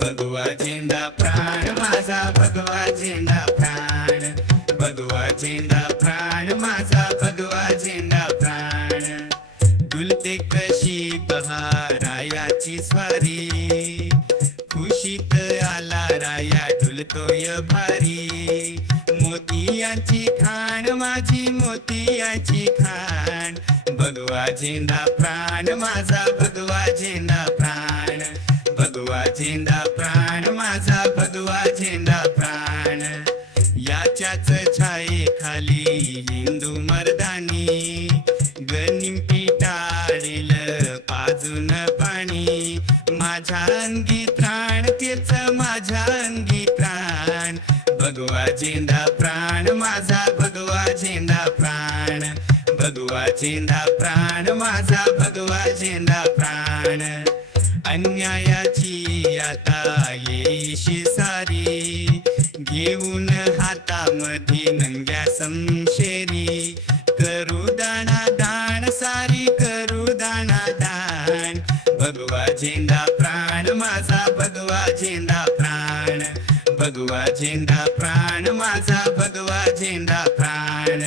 भगवा झेंडा प्राण माझा भगवा झेंडा प्राण भगवा झेंडा प्राण माझा भगवा झेंडा प्राण डुलते कशी बहार रायाची स्वारी खुशीत आला राया डुलतोय भारी मोतियाची खाण माझी मोतियाची खाण भगवा झेंडा प्राण माझा भगवा झेंडा प्राण भगवा झेंडा प्राण माझा भगवा झेंडा प्राण याच्याच छाये खाली हिंदू मर्दानी गनिम पिटाळेल पाजून पाणी माझ्या अंगी त्राण तेच माझ्या अंगी प्राण भगवा झेंडा प्राण माझा भगवा झेंडा प्राण भगवा झेंडा प्राण माझा भगवा झेंडा प्राण अन्यायाची आता येशी सारी घेऊन हातामध्ये नंग्या समशेरी करू दाना दान सारी करू दाना दान भगवा झेंडा प्राण माझा भगवा झेंडा प्राण भगवा झेंडा प्राण माझा भगवा झेंडा प्राण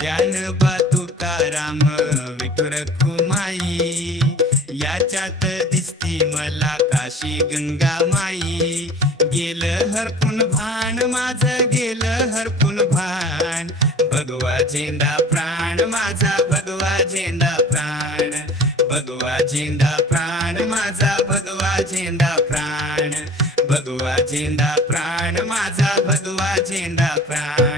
ज्ञानोबा तुकाराम विठुर रखुमाई याच्यात दिसती मला काशी गंगा माई गेलं हरपून भान माझं गेलं हरपून भान भगवा झेंडा प्राण माझा भगवा झेंडा प्राण भगवा झेंडा प्राण माझा भगवा झेंडा प्राण भगवा झेंडा प्राण माझा भगवा झेंडा प्राण